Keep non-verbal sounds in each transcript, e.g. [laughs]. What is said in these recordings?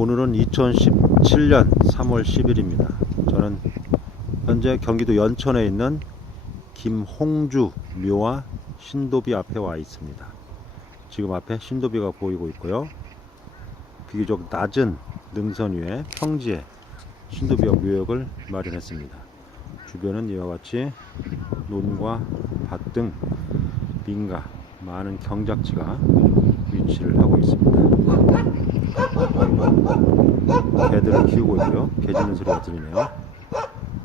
오늘은 2017년 3월 10일입니다. 저는 현재 경기도 연천에 있는 김홍주 묘와 신도비 앞에 와 있습니다. 지금 앞에 신도비가 보이고 있고요. 비교적 낮은 능선 위에 평지에 신도비와 묘역을 마련했습니다. 주변은 이와 같이 논과 밭 등 민가 많은 경작지가 위치를 하고 있습니다. [laughs] 개들을 키우고 있고요. 개 짖는 소리가 들리네요.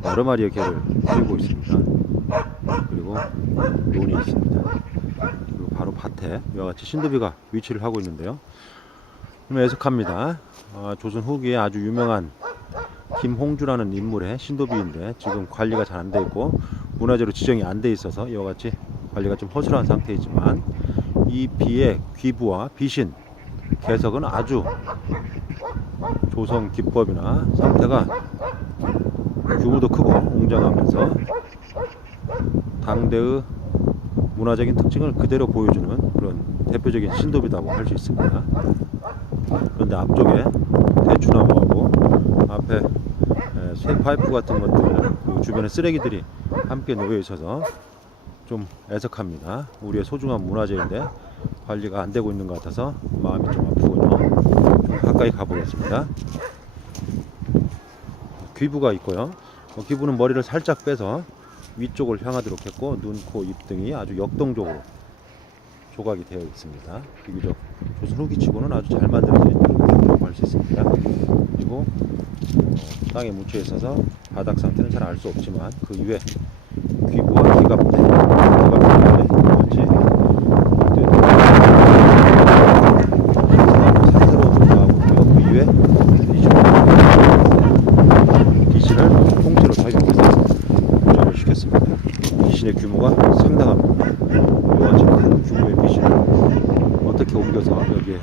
여러 마리의 개를 키우고 있습니다. 그리고 논이 있습니다. 그리고 바로 밭에 이와 같이 신도비가 위치를 하고 있는데요. 좀 애석합니다. 아, 조선 후기에 아주 유명한 김홍주라는 인물의 신도비인데 지금 관리가 잘 안 돼 있고 문화재로 지정이 안 돼 있어서 이와 같이 관리가 좀 허술한 상태이지만 이 비의 귀부와 비신 개석은 아주 조성 기법이나 상태가 규모도 크고 웅장하면서 당대의 문화적인 특징을 그대로 보여주는 그런 대표적인 신도비라고 할 수 있습니다. 그런데 앞쪽에 대추나무하고 앞에 에, 쇠 파이프 같은 것들 그리고 주변에 쓰레기들이 함께 놓여 있어서 좀 애석합니다. 우리의 소중한 문화재인데 관리가 안 되고 있는 것 같아서 마음이 좀 아프군요. 좀 가까이 가보겠습니다. 귀부가 있고요. 어, 귀부는 머리를 살짝 빼서 위쪽을 향하도록 했고 눈, 코, 입 등이 아주 역동적으로 조각이 되어 있습니다. 비교적 조선 후기 치고는 아주 잘 만들어진 귀부라고 할 수 있습니다. 그리고 어, 땅에 묻혀 있어서 바닥 상태는 잘 알 수 없지만 그 위에 귀부와 기갑대, 기갑대 같이 상태로 나오고 있고요. 그 위에 귀신을 통째로 착용해서 고정을 시켰습니다. 귀신의 규모가 상당합니다. 이와 같이 큰 규모의 귀신을 어떻게 여기에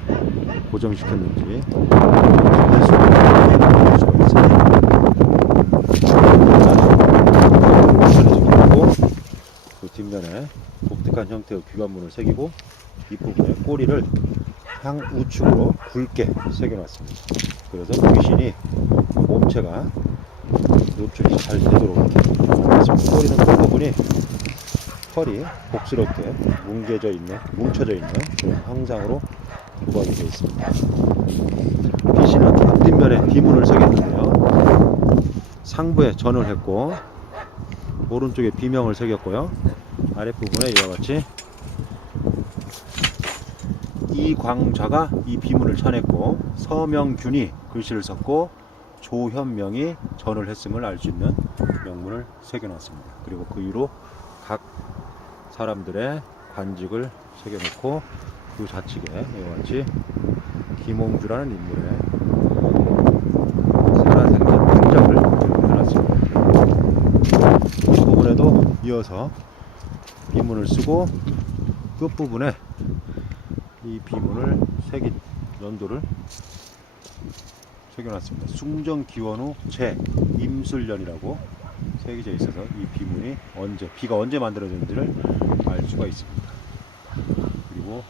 고정시켰는지 있습니다. 그리고 그 뒷면에 독특한 형태의 귀관문을 새기고 뒷부분에 꼬리를 향우측으로 굵게 새겨놨습니다. 그래서 귀신이 그 몸체가 노출이 잘 되도록. 꼬리는 끝부분이 털이 복스럽게 뭉개져 있는, 뭉쳐져 있는 형상으로 조각이 되어 있습니다. 귀신은 앞뒷면에 비문을 새겼는데요. 상부에 전을 했고 오른쪽에 비명을 새겼고요. 아랫부분에 이와 같이 이광좌가 이 비문을 쳐냈고 서명균이 글씨를 썼고 조현명이 전을 했음을 알 수 있는 명문을 새겨놨습니다. 그리고 그 위로 각 사람들의 관직을 새겨놓고 그 좌측에 이와 같이 김홍주라는 인물의 살아생전 등장을 해놨습니다. 이 부분에도 이어서 비문을 쓰고 끝부분에 이 비문을 새긴 연도를 새겨놨습니다. 숭정 기원후 제 임술년이라고 새겨져 있어서 이 비문이 언제 비가 언제 만들어졌는지를 알 수가 있습니다. 그리고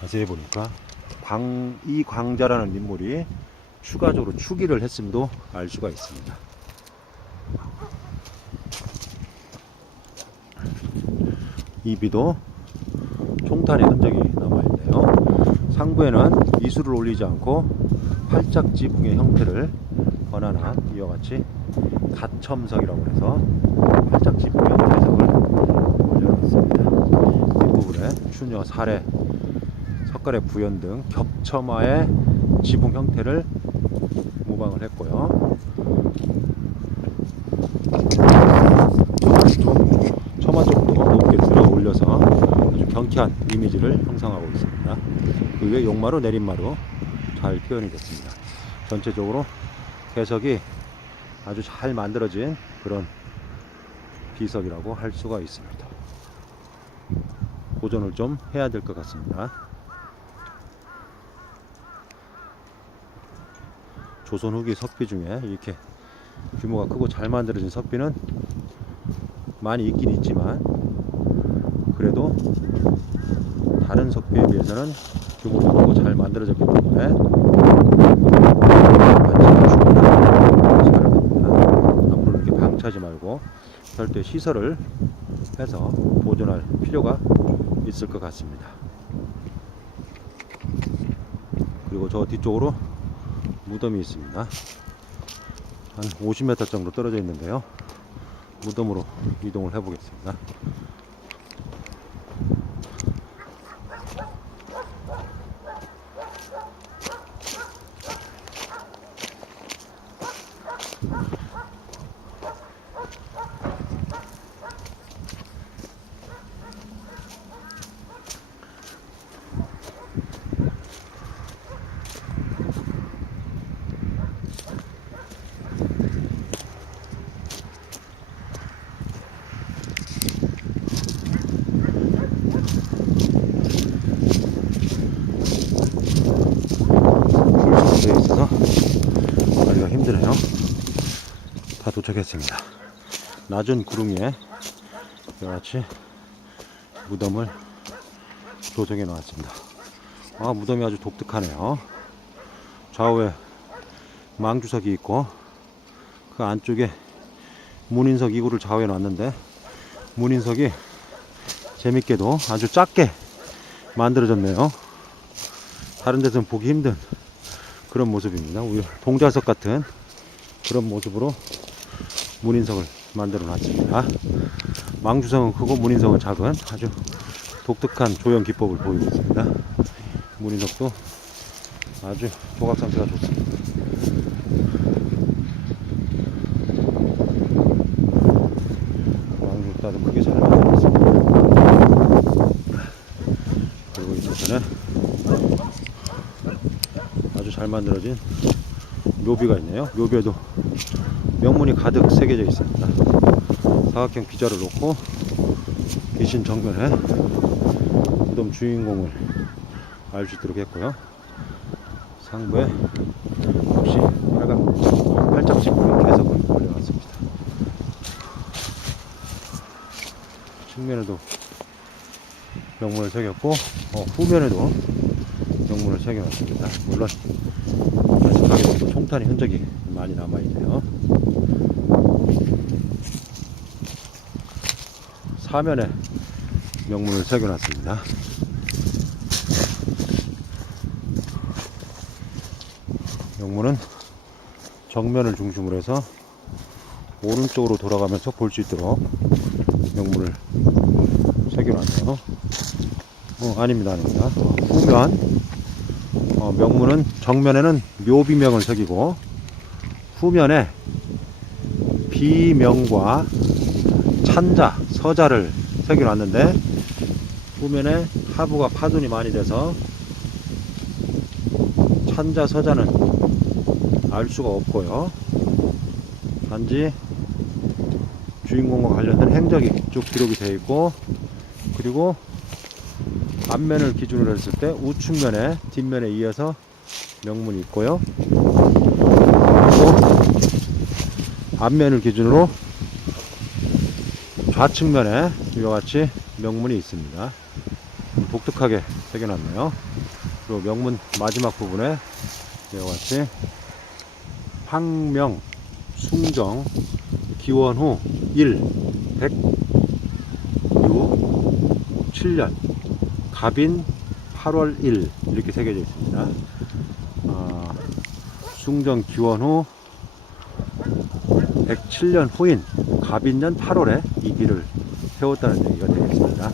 자세히 보니까 광, 이 광자라는 인물이 추가적으로 추기를 했음도 알 수가 있습니다. 이 비도 총탄의 흔적이 남아있네요. 상부에는 이수를 올리지 않고 팔짝 지붕의 형태를 번안한 이와 같이 가첨석이라고 해서 팔짝 지붕의 해석을 올려놨습니다. 뒷부분에 추녀, 사례, 석가래 부연 등 겹처마의 지붕 형태를 모방을 했고요. 좀 처마 정도가 높게 들어 올려서 아주 경쾌한 이미지를 형성하고 있습니다. 그 위에 용마루 내린마루 잘 표현이 됐습니다. 전체적으로 개석이 아주 잘 만들어진 그런 비석이라고 할 수가 있습니다. 보존을 좀 해야 될 것 같습니다. 조선 후기 석비 중에 이렇게 규모가 크고 잘 만들어진 석비는 많이 있긴 있지만 그래도 다른 석비에 비해서는 규모도 잘 만들어졌기 때문에. 앞으로 이렇게 방치하지 말고 별도의 시설을 해서 보존할 필요가 있을 것 같습니다. 그리고 저 뒤쪽으로 무덤이 있습니다. 한 50m 정도 떨어져 있는데요. 무덤으로 이동을 해보겠습니다. 불성되어 있어서 가기가 힘드네요. 다 도착했습니다. 낮은 구름 위에 이같이 무덤을 조성해 놓았습니다. 아, 무덤이 아주 독특하네요. 좌우에 망주석이 있고 그 안쪽에 문인석 이구를 좌우해 놨는데 문인석이 재밌게도 아주 작게 만들어졌네요. 다른 데서는 보기 힘든 그런 모습입니다. 동자석 같은 그런 모습으로 문인석을 만들어 놨습니다. 망주성은 크고 문인석은 작은 아주 독특한 조형 기법을 보이고 있습니다. 문인석도 아주 조각 상태가 좋습니다. 망주도 아주 크게 잘 만들었습니다. 그리고 이쪽에는 아주 잘 만들어진 묘비가 있네요. 묘비에도 명문이 가득 새겨져 있습니다. 사각형 비자를 놓고 귀신 정면에 무덤 주인공을 알 수 있도록 했고요. 상부에 역시 빨간 팔짝지구의 개석을 올려놨습니다. 측면에도 명문을 새겼고 어, 후면에도 명문을 새겨놨습니다. 물론 아직까지도 총탄의 흔적이 많이 남아있네요. 사면에 명문을 새겨놨습니다. 명문은 정면을 중심으로 해서 오른쪽으로 돌아가면서 볼 수 있도록 명문을 새겨놨네요. 어, 아닙니다, 아닙니다. 후면 어, 명문은 정면에는 묘비명을 새기고 후면에 비명과 찬자, 서자를 새겨놨는데 후면에 하부가 파손이 많이 돼서 찬자, 서자는 알 수가 없고요. 단지 주인공과 관련된 행적이 쭉 기록이 되어 있고 그리고 앞면을 기준으로 했을 때 우측면에 뒷면에 이어서 명문이 있고요. 그리고 앞면을 기준으로 좌측면에 이와 같이 명문이 있습니다. 독특하게 새겨놨네요. 그리고 명문 마지막 부분에 이와 같이 황명, 숭정, 기원후 1, 106, 7년 갑인 8월 1 이렇게 새겨져 있습니다. 아, 숭정 기원 후 107년 후인 갑인년 8월에 이 길을 세웠다는 얘기가 되겠습니다.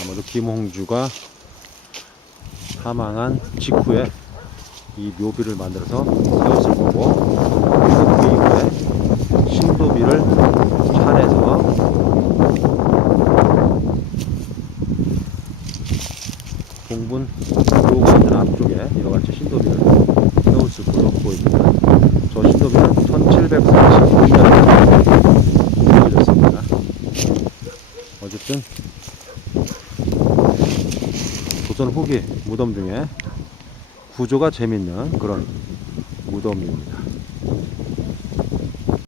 아마도 김홍주가 사망한 직후에 이 묘비를 만들어서 세웠을 거고 그 이후에 신도비를 찬해서 동분 있는 앞쪽에 이와 같이 신도비를 세웠을 걸로 보입니다. 저 신도비는 1732년에 세워졌습니다. 어쨌든 후기 무덤 중에 구조가 재밌는 그런 무덤입니다.